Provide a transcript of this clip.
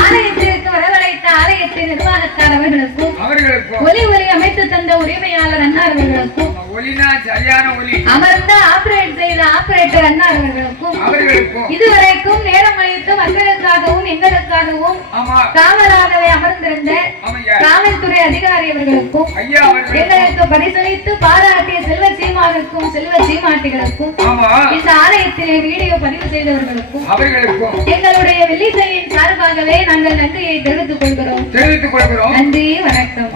ஆலயத்திற்கு வரவழைத்த ஆலயத்தின் நிர்வாகத்தார் அவர்களுக்கும் ஒலி அமைத்து தந்த உரிமையாளர் அன்னார் அவர்களுக்கும் அமர்ந்த ஆபரேட் செய்த ஆபரேட்டர் அன்னார் அவர்களுக்கும் இதுவரைக்கும் நேரம் அளித்து மக்களுக்காகவும் எங்களுக்காகவும் காவலாகவே அமர்ந்திருந்த காவல்துறை அதிகாரி அவர்களுக்கும் எங்களுக்கு பரிசளித்து பாராட்டிய செல்வ சீமானுக்கும் செல்வ சீமாட்டிகளுக்கும் இந்த ஆலயத்திலே வீடியோ பதிவு செய்தவர்களுக்கும் எங்களுடைய வெள்ளிசையின் சார்பாகவே நாங்கள் நன்றியை தெரிவித்துக் கொள்கிறோம். நன்றி, வணக்கம்.